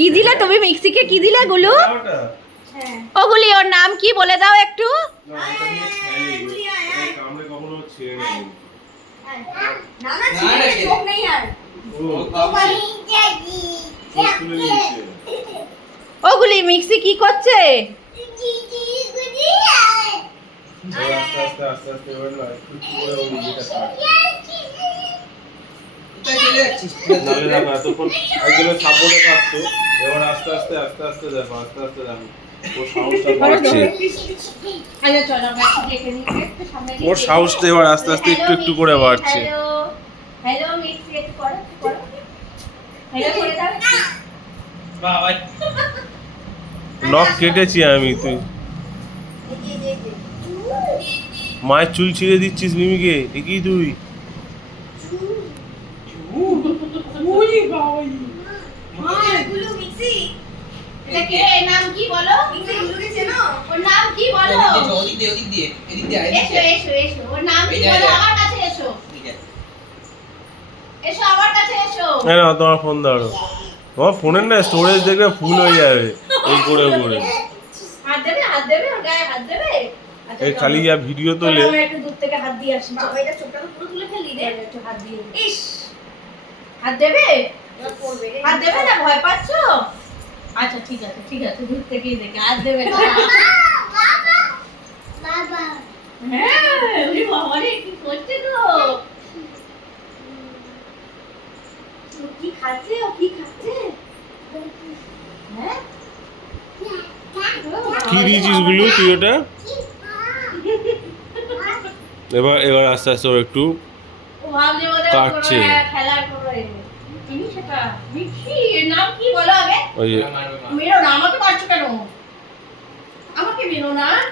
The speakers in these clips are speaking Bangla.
কি দিলে তুমি মিক্সিকে? কি দিলে গুলু? ও গুলি, ওর নাম কি বলে দাও একটু। ও গুলি, মিক্সি কি করছে? ওর সাহসটা এবার আস্তে আস্তে একটু একটু করে বাড়ছে। নখ কেটেছি আমি, তুই মায়ের চুল ছিঁড়ে দিচ্ছিস মিমিকে, একই তুই। তোমার ফোন দাঁড়ো, তোমার ফোনের না স্টোরেজ দেখবে ফুল হয়ে যাবে এই করে করে। এই খালি যা ভিডিও তোলে। একটু দূর থেকে হাত দিয়ে আসি। বাবা, এটা চোখটা তো পুরো তুলে ফেললি রে। একটু হাত দিয়ে। ইস, হাত দেবে? হাত দেবে না? ভয় পাচ্ছো? আচ্ছা ঠিক আছে ঠিক আছে, দূর থেকেই দেখে হাত দেবে না। বাবা, হ্যাঁ, ওরে বাবা রে, কি করছে গো? ও কি খাচ্ছে? ও কি খাচ্ছে? হ্যাঁ, কি দিয়েছিস গুলো তুই ওটা? এবার এবার আস্তে আস্তে ওর একটু কাটছে।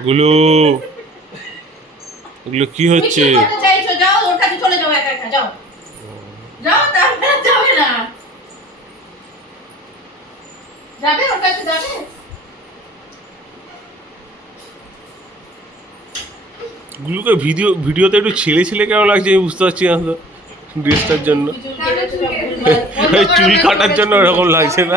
গুলো এগুলো কি হচ্ছে? গুলোকে ভিডিওতে একটু ছেলে ছেলে কেমন লাগছে আমি বুঝতে পারছি না তো, ড্রেসটার জন্য, চুল কাটার জন্য এরকম লাগছে না?